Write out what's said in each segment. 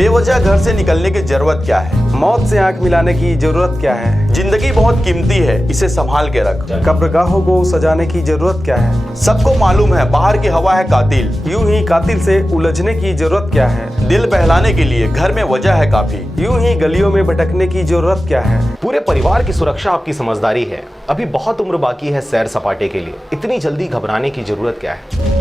बेवजह घर से निकलने की जरूरत क्या है? मौत से आंख मिलाने की जरूरत क्या है? जिंदगी बहुत कीमती है, इसे संभाल के रख। कब्रगाहों को सजाने की जरूरत क्या है? सबको मालूम है बाहर की हवा है कातिल। यूं ही कातिल से उलझने की जरूरत क्या है? दिल बहलाने के लिए घर में वजह है काफी। यूं ही गलियों में भटकने की जरूरत क्या है? पूरे परिवार की सुरक्षा आपकी समझदारी है। अभी बहुत उम्र बाकी है सैर सपाटे के लिए, इतनी जल्दी घबराने की जरूरत क्या है?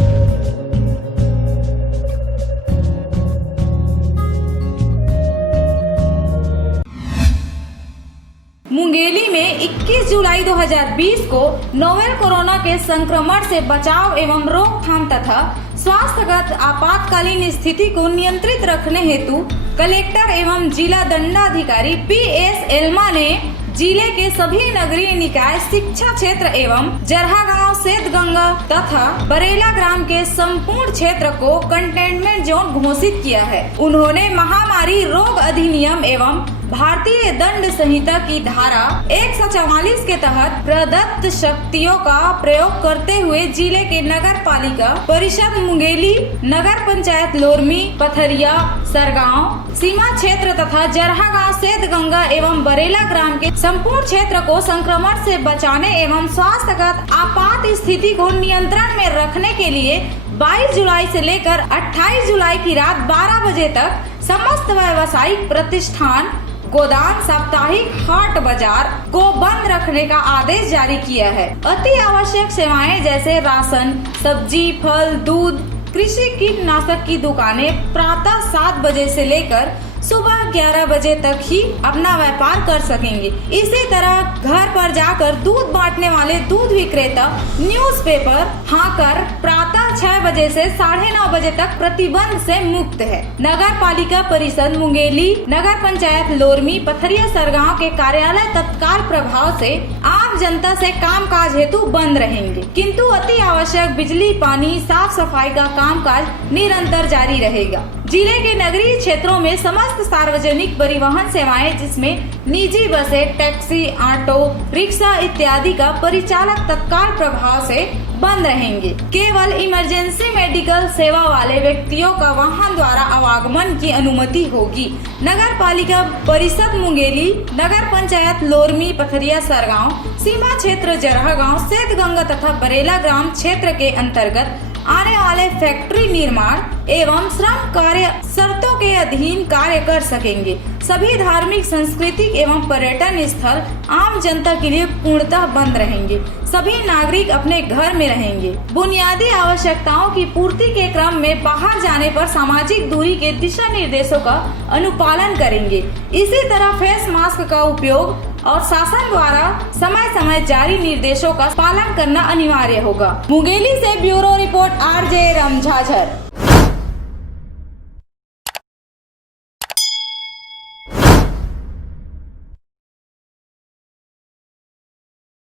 मुंगेली में 21 जुलाई 2020 को नोवेल कोरोना के संक्रमण से बचाव एवं रोकथाम तथा स्वास्थ्यगत आपातकालीन स्थिति को नियंत्रित रखने हेतु कलेक्टर एवं जिला दंडाधिकारी PS एल्मा ने जिले के सभी नगरीय निकाय, शिक्षा क्षेत्र एवं जरहा गांव, सेतगंगा तथा बरेला ग्राम के संपूर्ण क्षेत्र को कंटेनमेंट जोन घोषित किया है। उन्होंने महामारी रोग अधिनियम एवं भारतीय दंड संहिता की धारा 144 के तहत प्रदत्त शक्तियों का प्रयोग करते हुए जिले के नगर पालिका परिषद मुंगेली, नगर पंचायत लोरमी, पथरिया, सरगांव, सीमा क्षेत्र तथा जरहा गांव, सेतगंगा एवं बरेला ग्राम के संपूर्ण क्षेत्र को संक्रमण से बचाने एवं स्वास्थ्यगत आपात स्थिति को नियंत्रण में रखने के लिए 22 जुलाई से लेकर 28 जुलाई की रात 12 बजे तक समस्त व्यावसायिक प्रतिष्ठान, गोदाम, साप्ताहिक हाट बाजार को बंद रखने का आदेश जारी किया है। अति आवश्यक सेवाएं जैसे राशन, सब्जी, फल, दूध, कृषि कीटनाशक की दुकानें प्रातः 7 बजे से लेकर सुबह 11 बजे तक ही अपना व्यापार कर सकेंगे। इसी तरह घर पर जाकर दूध बांटने वाले दूध विक्रेता न्यूज़पेपर, हाकर प्रातः 6 बजे से 9:30 बजे तक प्रतिबंध से मुक्त है। नगर पालिका परिषद मुंगेली, नगर पंचायत लोरमी, पथरिया, सरगांव के कार्यालय तत्काल प्रभाव से आम जनता से कामकाज हेतु बंद रहेंगे, किंतु अति आवश्यक बिजली, पानी, साफ सफाई का कामकाज निरंतर जारी रहेगा। जिले के नगरीय क्षेत्रों में समस्त सार्वजनिक परिवहन सेवाएं जिसमें निजी बसें, टैक्सी, ऑटो रिक्शा इत्यादि का परिचालक तत्काल प्रभाव से बंद रहेंगे। केवल इमरजेंसी मेडिकल सेवा वाले व्यक्तियों का वाहन द्वारा आवागमन की अनुमति होगी। नगर पालिका परिषद मुंगेली, नगर पंचायत लोरमी, पथरिया, सरगांव, सीमा क्षेत्र जरहा गांव, सेतगंगा तथा बरेला ग्राम क्षेत्र के अंतर्गत आने वाले फैक्ट्री निर्माण एवं श्रम कार्य शर्तों के अधीन कार्य कर सकेंगे। सभी धार्मिक, सांस्कृतिक एवं पर्यटन स्थल आम जनता के लिए पूर्णतः बंद रहेंगे। सभी नागरिक अपने घर में रहेंगे। बुनियादी आवश्यकताओं की पूर्ति के क्रम में बाहर जाने पर सामाजिक दूरी के दिशा निर्देशों का अनुपालन करेंगे। इसी तरह फेस मास्क का उपयोग और शासन द्वारा समय समय जारी निर्देशों का पालन करना अनिवार्य होगा। मुंगेली से ब्यूरो रिपोर्ट RJ रामझाझर।